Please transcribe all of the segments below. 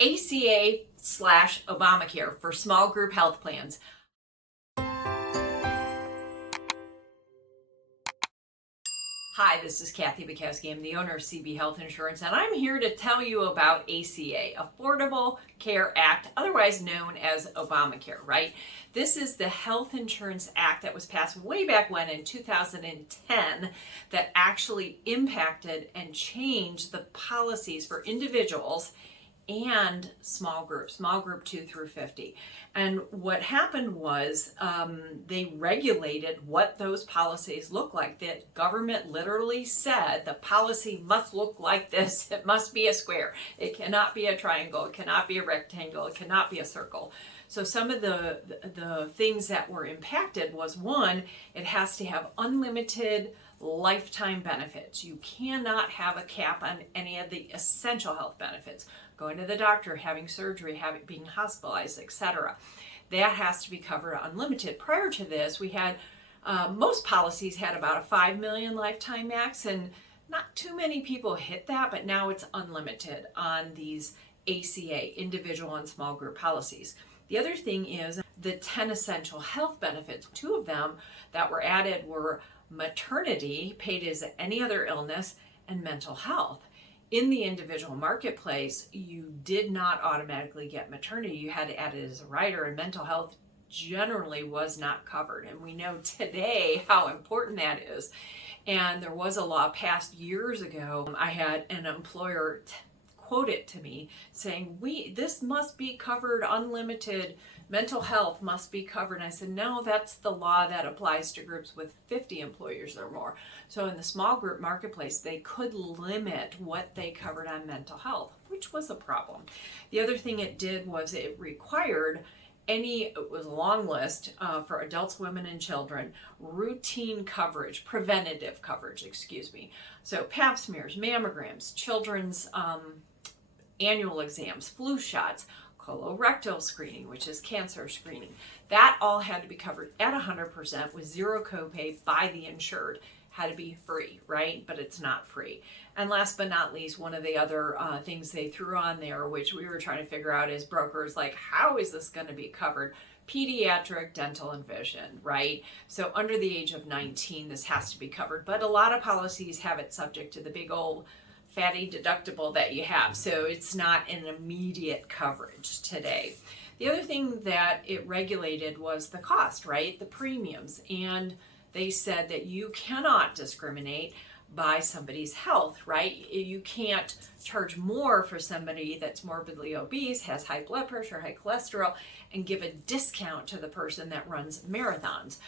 ACA/Obamacare for small group health plans. Hi, this is Kathy Bukowski. I'm the owner of CB Health Insurance, and I'm here to tell you about ACA, Affordable Care Act, otherwise known as Obamacare, right? This is the Health Insurance Act that was passed way back when in 2010 that actually impacted and changed the policies for individuals and small group 2 through 50. And what happened was they regulated what those policies look like. The government literally said the policy must look like this. It must be a square. It cannot be a triangle. It cannot be a rectangle. It cannot be a circle. So some of the things that were impacted was, one, it has to have unlimited lifetime benefits. You cannot have a cap on any of the essential health benefits. Going to the doctor, having surgery, being hospitalized, etc. That has to be covered unlimited. Prior to this, we had most policies had about a 5 million lifetime max, and not too many people hit that, but now it's unlimited on these ACA, individual and small group policies. The other thing is the 10 essential health benefits. 2 of them that were added were maternity, paid as any other illness, and mental health. In the individual marketplace, you did not automatically get maternity. You had to add it as a rider, and mental health generally was not covered. And we know today how important that is. And there was a law passed years ago. I had an employer quote it to me saying, this must be covered unlimited. Mental health must be covered. And I said, no, that's the law that applies to groups with 50 employers or more. So in the small group marketplace, they could limit what they covered on mental health, which was a problem. The other thing it did was it required it was a long list for adults, women, and children, routine coverage, preventative coverage, So pap smears, mammograms, children's annual exams, flu shots, colorectal screening, which is cancer screening. That all had to be covered at 100% with zero copay by the insured. Had to be free, right? But it's not free. And last but not least, one of the other things they threw on there, which we were trying to figure out as brokers, like, how is this going to be covered? Pediatric, dental, and vision, right? So under the age of 19, this has to be covered. But a lot of policies have it subject to the big old fatty deductible that you have. So it's not an immediate coverage today. The other thing that it regulated was the cost, right? The premiums. And they said that you cannot discriminate by somebody's health, right? You can't charge more for somebody that's morbidly obese, has high blood pressure, high cholesterol, and give a discount to the person that runs marathons.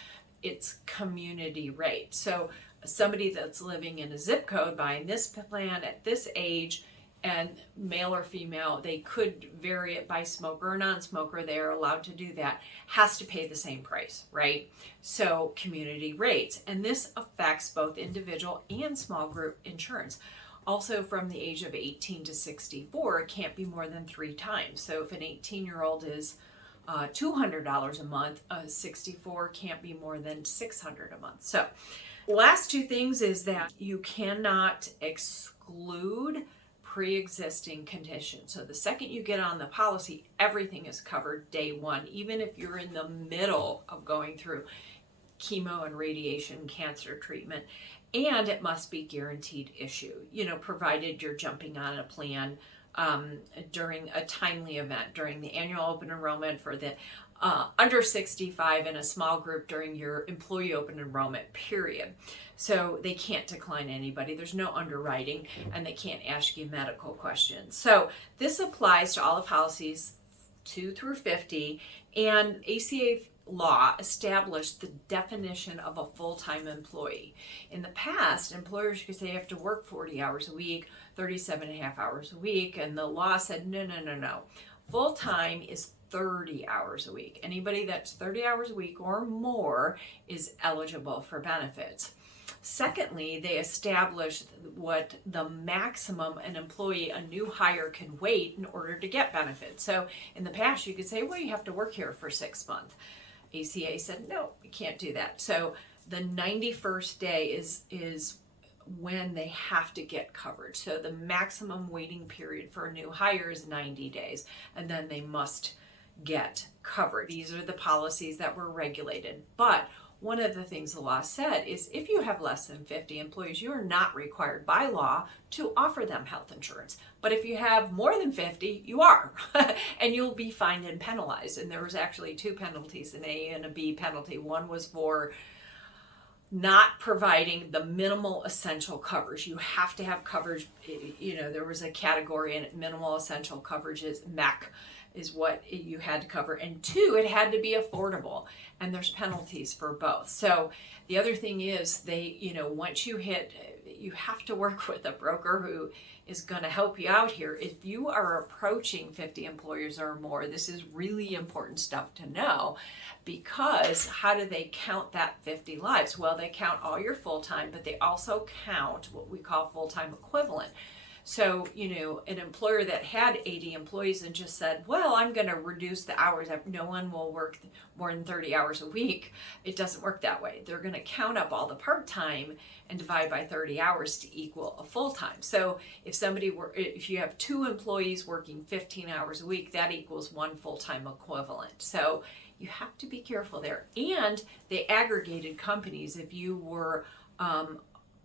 It's community rate. So somebody that's living in a zip code buying this plan at this age, and male or female, they could vary it by smoker or non-smoker. They are allowed to do that. Has to pay the same price, right? So community rates. And this affects both individual and small group insurance. Also, from the age of 18 to 64, it can't be more than 3 times. So if an 18-year-old is $200 a month, a 64 can't be more than $600 a month. So last 2 things is that you cannot exclude pre-existing conditions. So the second you get on the policy, everything is covered day one, even if you're in the middle of going through chemo and radiation cancer treatment. And it must be guaranteed issue, provided you're jumping on a plan during a timely event, during the annual open enrollment for the under 65 in a small group during your employee open enrollment period. So they can't decline anybody. There's no underwriting, and they can't ask you medical questions. So this applies to all the policies 2 through 50, and ACA law established the definition of a full-time employee. In the past, employers could say you have to work 40 hours a week, 37 and a half hours a week, and the law said no. Full-time is 30 hours a week. Anybody that's 30 hours a week or more is eligible for benefits. Secondly, they established what the maximum an employee, a new hire, can wait in order to get benefits. So in the past, you could say, well, you have to work here for 6 months. ACA said, no, you can't do that. So the 91st day is when they have to get coverage. So the maximum waiting period for a new hire is 90 days, and then they must get coverage. These are the policies that were regulated. But one of the things the law said is if you have less than 50 employees, you are not required by law to offer them health insurance. But if you have more than 50, you are, and you'll be fined and penalized. And there was actually two penalties, an A and a B penalty. One was for not providing the minimal essential coverage. You have to have coverage. There was a category in it, minimal essential coverage is MEC is what you had to cover. And two, it had to be affordable. And there's penalties for both. So the other thing is once you hit, you have to work with a broker who is going to help you out here. If you are approaching 50 employers or more, this is really important stuff to know, because how do they count that 50 lives? Well, they count all your full-time, but they also count what we call full-time equivalent. So, an employer that had 80 employees and just said, well, I'm going to reduce the hours. No one will work more than 30 hours a week. It doesn't work that way. They're going to count up all the part-time and divide by 30 hours to equal a full-time. So if you have 2 employees working 15 hours a week, that equals 1 full-time equivalent. So you have to be careful there. And they aggregated companies. If you were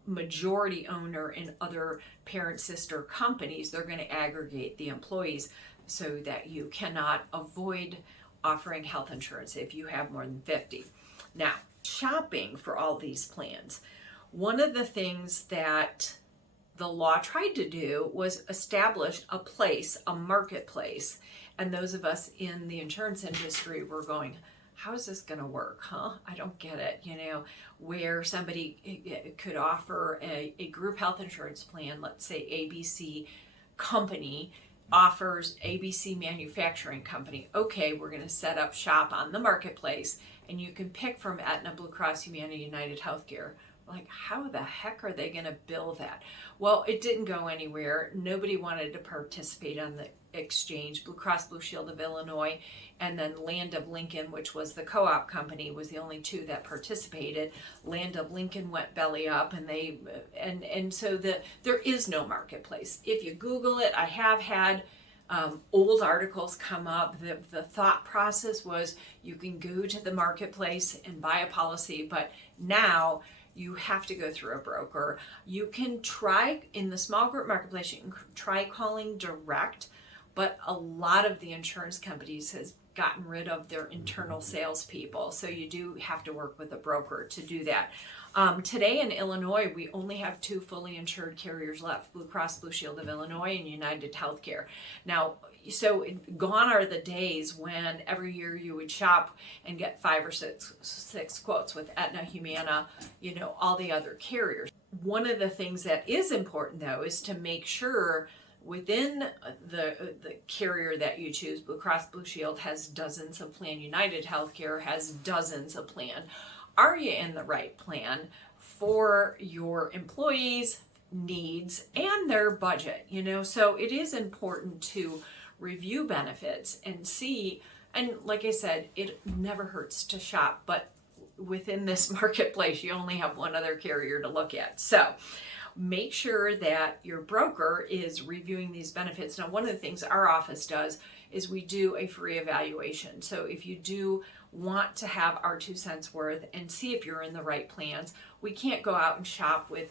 majority owner in other parent sister companies, they're going to aggregate the employees so that you cannot avoid offering health insurance if you have more than 50. Now, shopping for all these plans. One of the things that the law tried to do was establish a marketplace. And those of us in the insurance industry were going, how is this going to work? I don't get it. Where somebody could offer a group health insurance plan, let's say ABC company offers ABC manufacturing company. Okay, we're going to set up shop on the marketplace, and you can pick from Aetna, Blue Cross, Humana, United Healthcare. Like, how the heck are they going to bill that? Well, it didn't go anywhere. Nobody wanted to participate on the exchange. Blue Cross Blue Shield of Illinois and then Land of Lincoln, which was the co-op company, was the only two that participated. Land of Lincoln went belly up, and so there is no marketplace. If you Google it, I have had old articles come up. The thought process was you can go to the marketplace and buy a policy, but now you have to go through a broker. You can try in the small group marketplace, you can try calling direct, but a lot of the insurance companies has gotten rid of their internal salespeople. So you do have to work with a broker to do that. Today in Illinois, we only have 2 fully insured carriers left, Blue Cross Blue Shield of Illinois and United Healthcare. Now, so gone are the days when every year you would shop and get 5 or 6 quotes with Aetna, Humana, all the other carriers. One of the things that is important, though, is to make sure within the carrier that you choose, Blue Cross Blue Shield has dozens of plan, United Healthcare has dozens of plan. Are you in the right plan for your employees' needs and their budget? So it is important to review benefits and see, and like I said, it never hurts to shop, but within this marketplace, you only have one other carrier to look at. So make sure that your broker is reviewing these benefits. Now, one of the things our office does is we do a free evaluation. So if you do want to have our 2 cents worth and see if you're in the right plans, we can't go out and shop with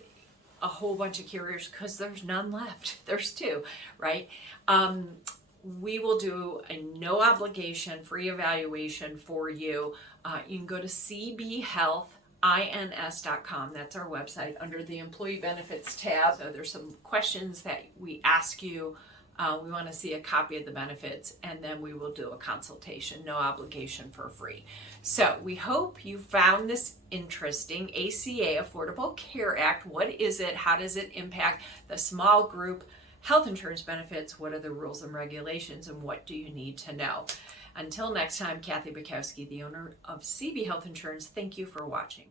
a whole bunch of carriers because there's none left. There's 2, right? We will do a no obligation free evaluation for you. You can go to cbhealthins.com. That's our website under the employee benefits tab. So there's some questions that we ask you. We want to see a copy of the benefits, and then we will do a consultation, no obligation, for free. So we hope you found this interesting. ACA, Affordable Care Act. What is it? How does it impact the small group health insurance benefits? What are the rules and regulations, and what do you need to know? Until next time, Kathy Bukowski, the owner of CB Health Insurance, thank you for watching.